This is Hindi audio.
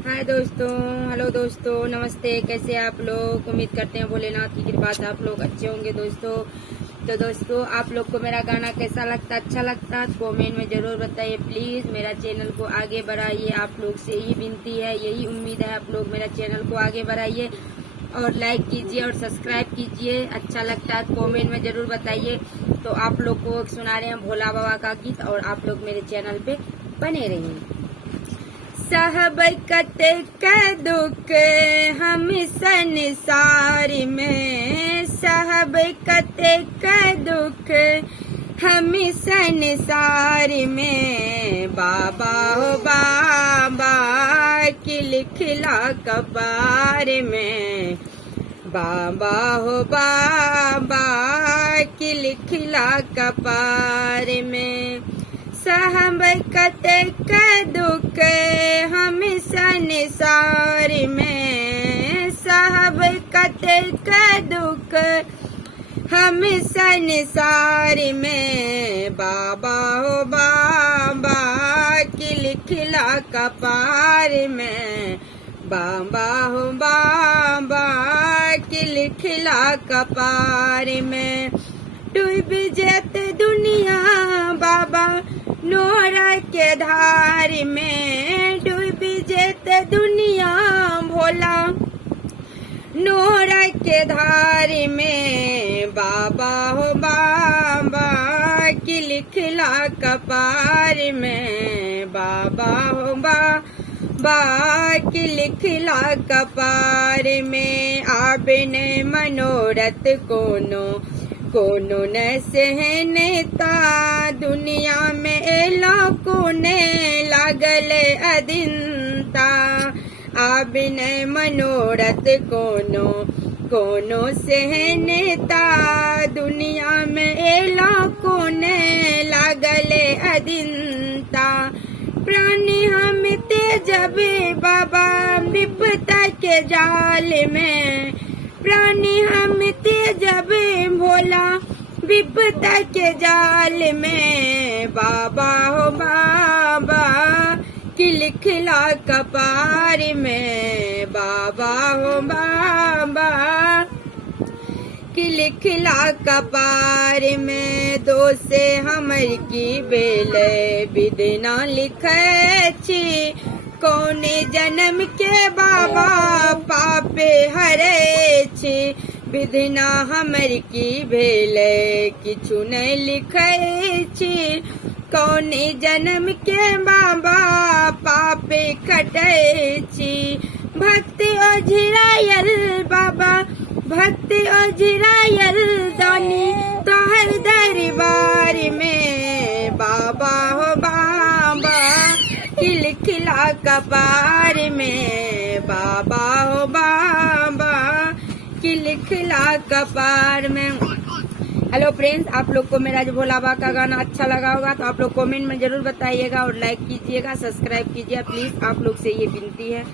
हाय दोस्तों, हेलो दोस्तों, नमस्ते। कैसे आप लोग? उम्मीद करते हैं भोलेनाथ की कृपा से आप लोग अच्छे होंगे दोस्तों। तो दोस्तों, आप लोग को मेरा गाना कैसा लगता, अच्छा लगता तो कमेंट में जरूर बताइए प्लीज। मेरा चैनल को आगे बढ़ाइए, आप लोग से यही विनती है, यही उम्मीद है। आप लोग मेरा चैनल को आगे बढ़ाइए और लाइक कीजिए और सब्सक्राइब कीजिए। अच्छा लगता है तो कमेंट में जरूर बताइए। तो आप लोग को सुना रहे हैं भोला बाबा का गीत और आप लोग मेरे चैनल पे बने रहिए। साहब कते का दुख हम संसार में, साहब कते का दुख हम संसार में। बाबा हो बाबा की लिखला कबार में, बाबा हो बाबा की लिखला कपार में। साहब कते का दुख हम संसार में, साहब कते का दुख हम संसार में। बाबा हो बाबा की लिखला कपार में, बाबा हो बाबा की लिखला कपार में। डूब जात दुनिया बाबा नोरा के धार में, डूब जात दुनिया भोला नोरा के धार में। बाबा हो बाबा की लिखला कपार में, बाबा हो बाबा की लिखला कपार में। आपने मनोरथ कोनो न सहनता, दुनिया में लाखों ने लागल अदिनता। आबिने मनोरथ कोनो सहनता, दुनिया में लाखों ने लागल अदिनता। प्राणी हम तेजबे बाबा विपता के जाल में, प्राणी हम तेजबे भोला विपता के जाल में। बाबा हो बाबा की लिखला कपार में, बाबा हो बाबा की लिखला कपार में। दो से हमर की बेले विदना लिखे छी, कौने जन्म के बाबा पापे हरे छी। विधना हमर की भेले किछु नहीं लिखे छी, कौने जन्म के बाबा पापे कटे छी। भक्ति ओझरायल बाबा, भक्ति ओझरायल दानी तोहर दरबार में। बाबा हो बाबा की लिखला कपार में, बाबा हो बाबा की लिखला कपार में। हेलो फ्रेंड्स, आप लोग को मेरा जो भोला बाबा का गाना अच्छा लगा होगा तो आप लोग कमेंट में जरूर बताइएगा और लाइक कीजिएगा, सब्सक्राइब कीजिए प्लीज। आप लोग से ये विनती है।